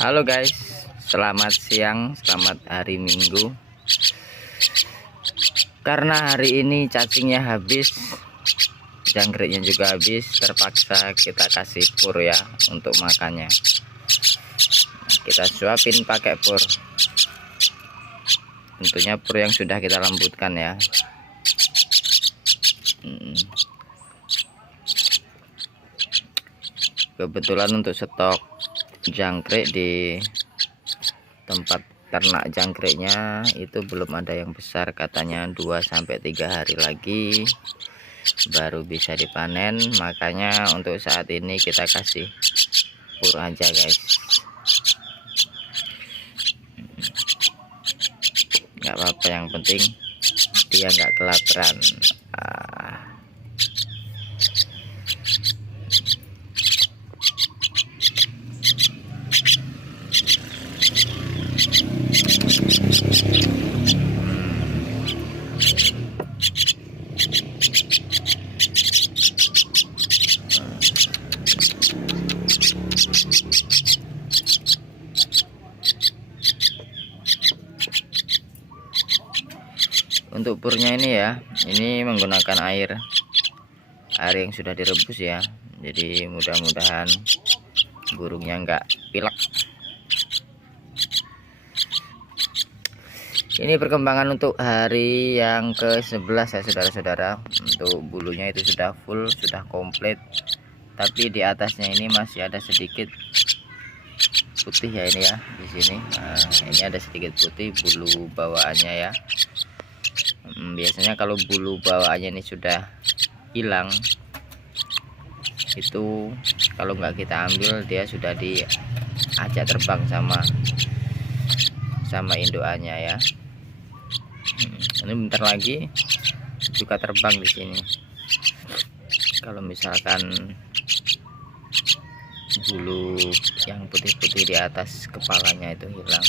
Halo guys, selamat siang, selamat hari Minggu. Karena hari ini cacingnya habis, jangkriknya juga habis, terpaksa kita kasih pur ya untuk makannya. Kita suapin pakai pur. Tentunya pur yang sudah kita lembutkan ya. Kebetulan untuk stok jangkrik di tempat ternak jangkriknya itu belum ada yang besar, katanya 2-3 hari lagi baru bisa dipanen. Makanya untuk saat ini kita kasih pur aja guys, nggak apa-apa, yang penting dia nggak kelaparan. Untuk purnya ini ya, ini menggunakan air yang sudah direbus ya, jadi mudah-mudahan burungnya enggak pilek. Ini perkembangan untuk hari yang ke-11 ya saudara-saudara. Untuk bulunya itu sudah full, sudah komplit, tapi di atasnya ini masih ada sedikit putih ya, ini ya di sini. Nah, ini ada sedikit putih bulu bawaannya ya. Biasanya kalau bulu bawaannya ini sudah hilang, itu kalau nggak kita ambil dia sudah diajak terbang sama indukannya ya. Ini bentar lagi juga terbang di sini. Kalau misalkan bulu yang putih-putih di atas kepalanya itu hilang.